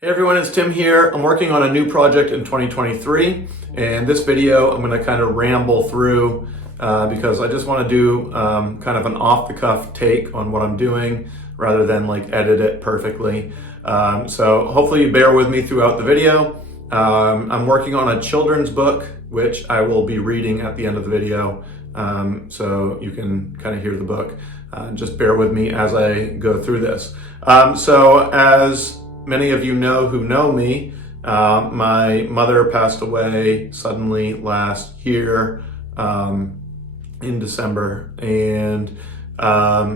Hey everyone, it's Tim here. I'm working on a new project in 2023, and this video I'm going to kind of ramble through because I just want to do kind of an off-the-cuff take on what I'm doing rather than like edit it perfectly. So hopefully you bear with me throughout the video. I'm working on a children's book, which I will be reading at the end of the video, so you can kind of hear the book. Just bear with me as I go through this. So as many of you know who know me, my mother passed away suddenly last year in December, and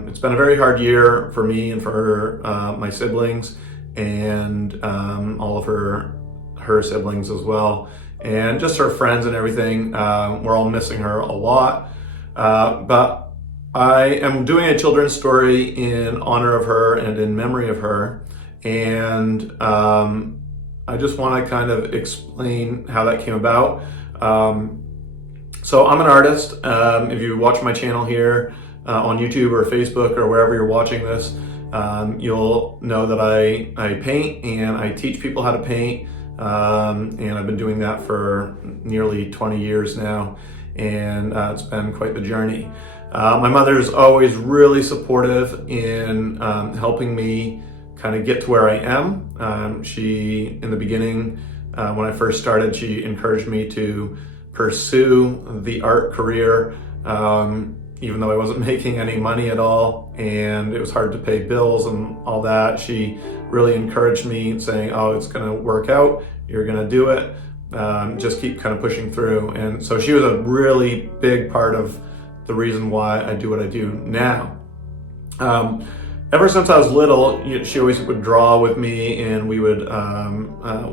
it's been a very hard year for me and for my siblings and all of her siblings as well, and just her friends and everything. We're all missing her a lot, but I am doing a children's story in honor of her and in memory of her. And I just want to kind of explain how that came about. So I'm an artist. If you watch my channel here on YouTube or Facebook or wherever you're watching this, you'll know that I paint and I teach people how to paint. And I've been doing that for nearly 20 years now, and it's been quite the journey. My mother's always really supportive in helping me kind of get to where I am. She, in the beginning, when I first started, she encouraged me to pursue the art career, even though I wasn't making any money at all, and it was hard to pay bills and all that. She really encouraged me, saying, "Oh, it's gonna work out, you're gonna do it, just keep kind of pushing through." And so she was a really big part of the reason why I do what I do now. Ever since I was little, she always would draw with me, and we would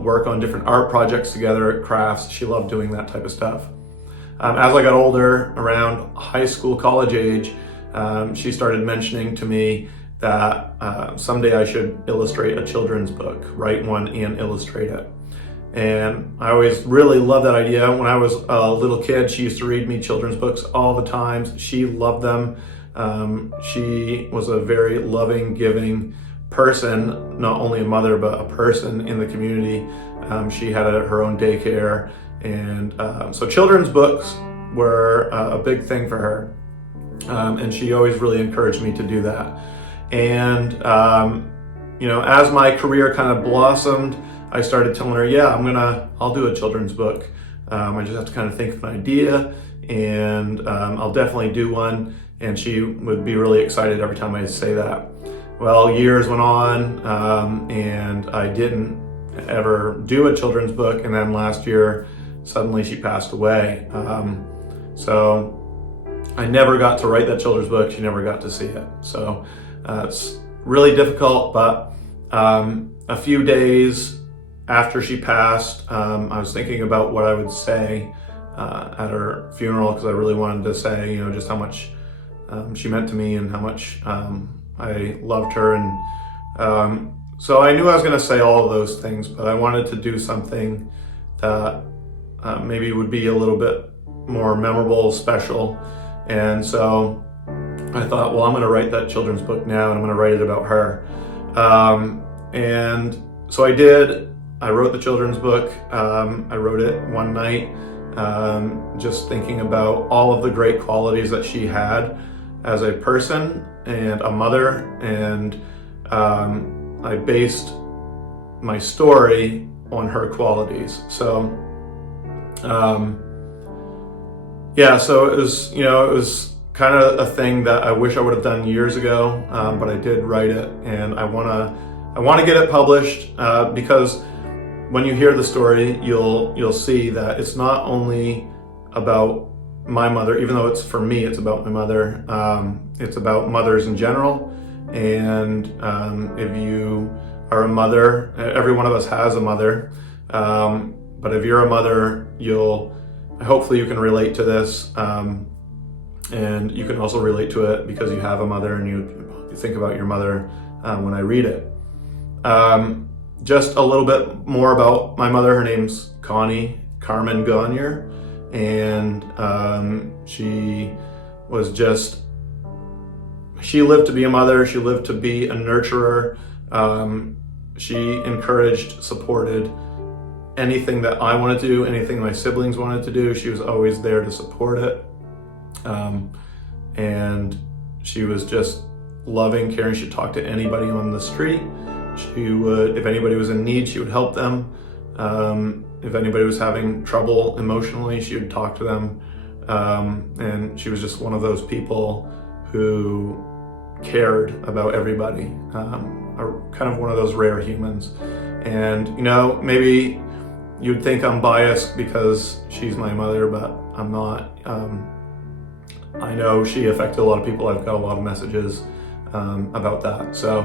work on different art projects together, crafts. She loved doing that type of stuff. As I got older, around high school, college age, she started mentioning to me that someday I should illustrate a children's book, write one and illustrate it. And I always really loved that idea. When I was a little kid, she used to read me children's books all the time. She loved them. She was a very loving, giving person, not only a mother, but a person in the community. She had her own daycare, and so children's books were a big thing for her. And she always really encouraged me to do that. And, as my career kind of blossomed, I started telling her, yeah, I'll do a children's book. I just have to kind of think of an idea, and I'll definitely do one. And she would be really excited every time I say that. Well, years went on, and I didn't ever do a children's book. And then last year, suddenly she passed away. So I never got to write that children's book. She never got to see it. So it's really difficult, but a few days after she passed, I was thinking about what I would say at her funeral, because I really wanted to say, just how much she meant to me and how much I loved her. And so I knew I was going to say all of those things, but I wanted to do something that maybe would be a little bit more memorable, special. And so I thought, well, I'm going to write that children's book now, and I'm going to write it about her. And so I did. I wrote the children's book. I wrote it one night, just thinking about all of the great qualities that she had as a person and a mother, and I based my story on her qualities. So so it was kind of a thing that I wish I would have done years ago, but I did write it, and I want to get it published, because when you hear the story, you'll see that it's not only about my mother, even though it's for me, it's about my mother. It's about mothers in general. And if you are a mother, every one of us has a mother. But if you're a mother, hopefully you can relate to this. And you can also relate to it because you have a mother, and you think about your mother when I read it. Just a little bit more about my mother. Her name's Carmen Gagnon. And she lived to be a mother. She lived to be a nurturer. she encouraged, supported anything that I wanted to do, anything my siblings wanted to do. She was always there to support it. And she was just loving, caring. She'd talk to anybody on the street. She would, if anybody was in need, she would help them. If anybody was having trouble emotionally, she would talk to them. And she was just one of those people who cared about everybody, kind of one of those rare humans. And, you know, maybe you'd think I'm biased because she's my mother, but I'm not. I know she affected a lot of people. I've got a lot of messages about that. So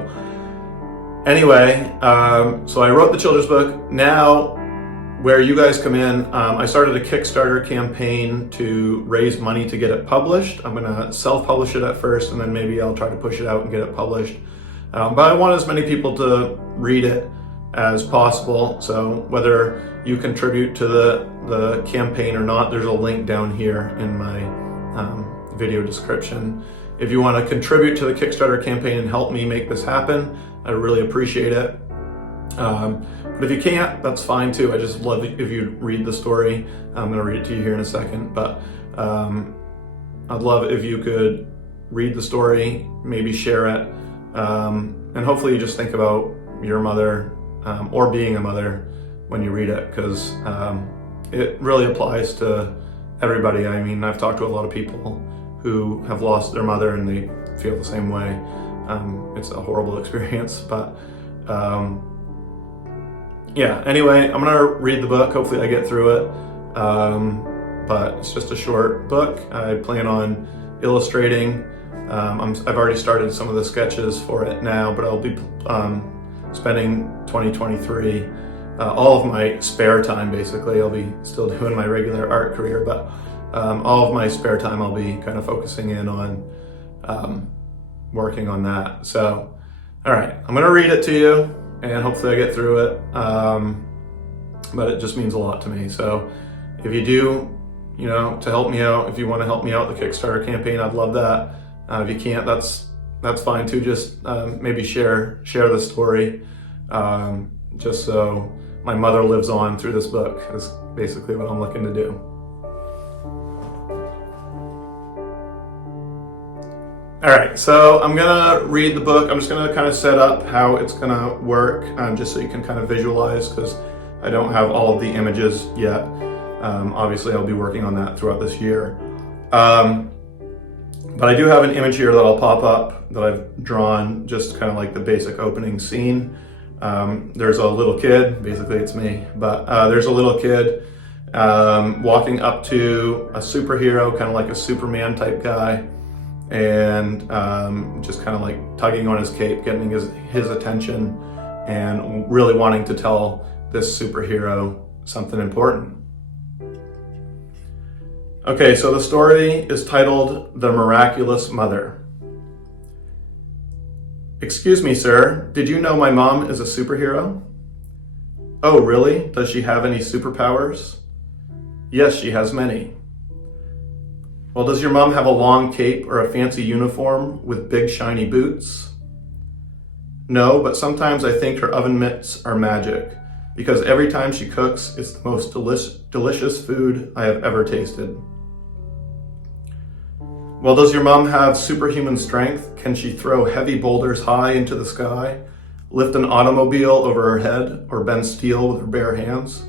anyway, so I wrote the children's book. Now, where you guys come in, I started a Kickstarter campaign to raise money to get it published. I'm gonna self-publish it at first, and then maybe I'll try to push it out and get it published. But I want as many people to read it as possible. So whether you contribute to the campaign or not, there's a link down here in my video description. If you want to contribute to the Kickstarter campaign and help me make this happen, I really appreciate it. But if you can't, that's fine too. I just love it if you read the story. I'm going to read it to you here in a second, but I'd love if you could read the story, maybe share it, and hopefully you just think about your mother or being a mother when you read it, because it really applies to everybody. I mean, I've talked to a lot of people who have lost their mother and they feel the same way. It's a horrible experience, but yeah, anyway, I'm gonna read the book. Hopefully I get through it, but it's just a short book. I plan on illustrating. I've already started some of the sketches for it now, but I'll be spending 2023, all of my spare time basically. I'll be still doing my regular art career, but all of my spare time I'll be kind of focusing in on working on that. So, all right, I'm gonna read it to you, and hopefully I get through it, but it just means a lot to me. So if you do, you know, to help me out, if you want to help me out with the Kickstarter campaign, I'd love that. If you can't, that's fine too. Just maybe share the story, just so my mother lives on through this book is basically what I'm looking to do. All right, so I'm gonna read the book. I'm just gonna kind of set up how it's gonna work, just so you can kind of visualize, because I don't have all of the images yet. Obviously, I'll be working on that throughout this year. But I do have an image here that I'll pop up that I've drawn, just kind of like the basic opening scene. There's a little kid, basically it's me, but there's a little kid walking up to a superhero, kind of like a Superman type guy, and just kind of like tugging on his cape, getting his attention, and really wanting to tell this superhero something important. Okay, so the story is titled The Miraculous Mother. Excuse me, sir, did you know my mom is a superhero? Oh, really? Does she have any superpowers? Yes, she has many. Well, does your mom have a long cape or a fancy uniform with big shiny boots? No, but sometimes I think her oven mitts are magic, because every time she cooks, it's the most delicious food I have ever tasted. Well, does your mom have superhuman strength? Can she throw heavy boulders high into the sky, lift an automobile over her head, or bend steel with her bare hands?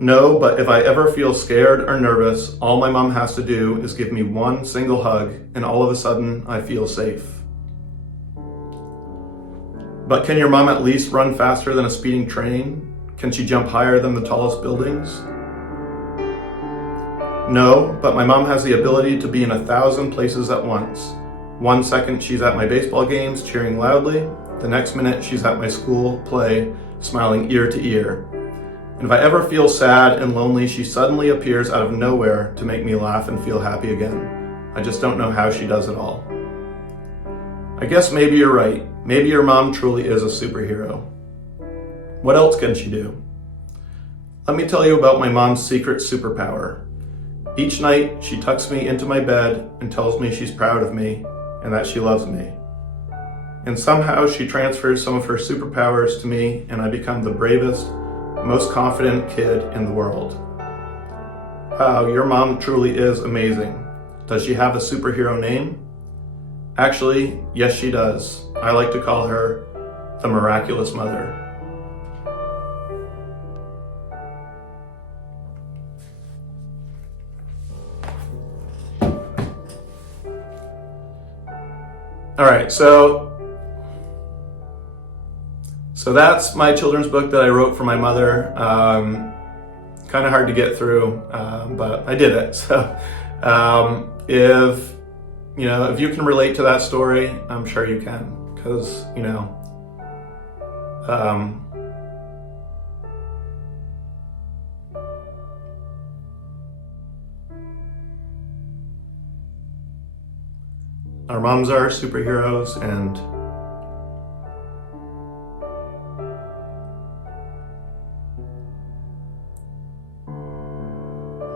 No, but if I ever feel scared or nervous, all my mom has to do is give me one single hug, and all of a sudden I feel safe. But can your mom at least run faster than a speeding train? Can she jump higher than the tallest buildings? No, but my mom has the ability to be in 1,000 places at once. 1 second she's at my baseball games cheering loudly, the next minute she's at my school play smiling ear to ear. And if I ever feel sad and lonely, she suddenly appears out of nowhere to make me laugh and feel happy again. I just don't know how she does it all. I guess maybe you're right. Maybe your mom truly is a superhero. What else can she do? Let me tell you about my mom's secret superpower. Each night, she tucks me into my bed and tells me she's proud of me and that she loves me. and somehow she transfers some of her superpowers to me, and I become the bravest, most confident kid in the world. Wow, your mom truly is amazing. Does she have a superhero name? Actually, yes she does. I like to call her the Miraculous Mother. All right, so that's my children's book that I wrote for my mother. Kind of hard to get through, but I did it. So if you can relate to that story, I'm sure you can, because our moms are superheroes, and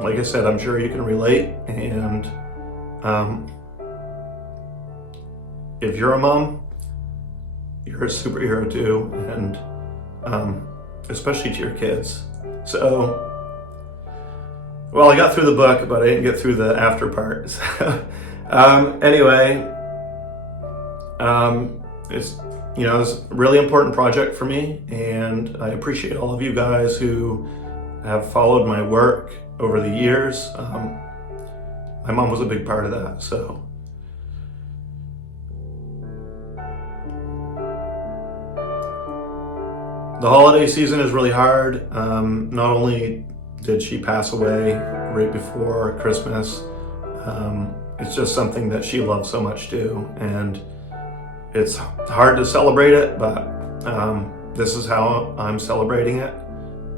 like I said, I'm sure you can relate. And if you're a mom, you're a superhero too, and especially to your kids. So, well, I got through the book, but I didn't get through the after part. So, anyway, it's a really important project for me, and I appreciate all of you guys who have followed my work over the years. My mom was a big part of that, so. The holiday season is really hard. Not only did she pass away right before Christmas, it's just something that she loved so much too, and it's hard to celebrate it, but this is how I'm celebrating it.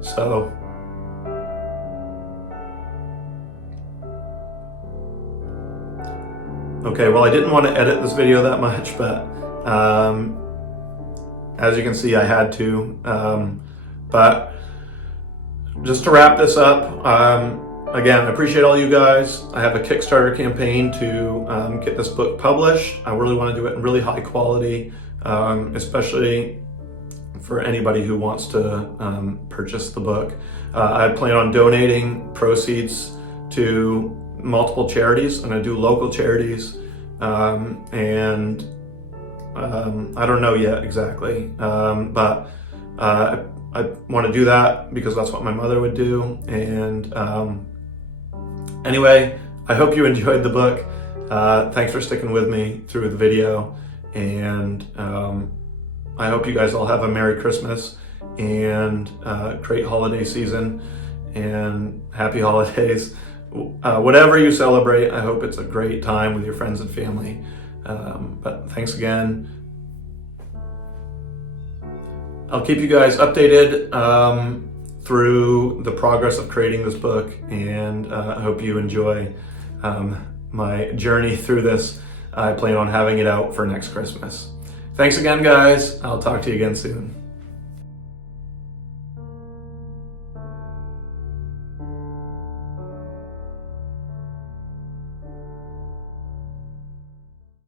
So okay, well, I didn't want to edit this video that much, but as you can see, I had to. But just to wrap this up, again, I appreciate all you guys. I have a Kickstarter campaign to get this book published. I really want to do it in really high quality, especially for anybody who wants to purchase the book. I plan on donating proceeds to multiple charities. I'm going to do local charities, and I don't know yet exactly, but I want to do that because that's what my mother would do. And anyway, I hope you enjoyed the book. Thanks for sticking with me through the video, and I hope you guys all have a Merry Christmas and great holiday season and happy holidays. Whatever you celebrate, I hope it's a great time with your friends and family. But thanks again. I'll keep you guys updated through the progress of creating this book, and I hope you enjoy my journey through this. I plan on having it out for next Christmas. Thanks again, guys. I'll talk to you again soon.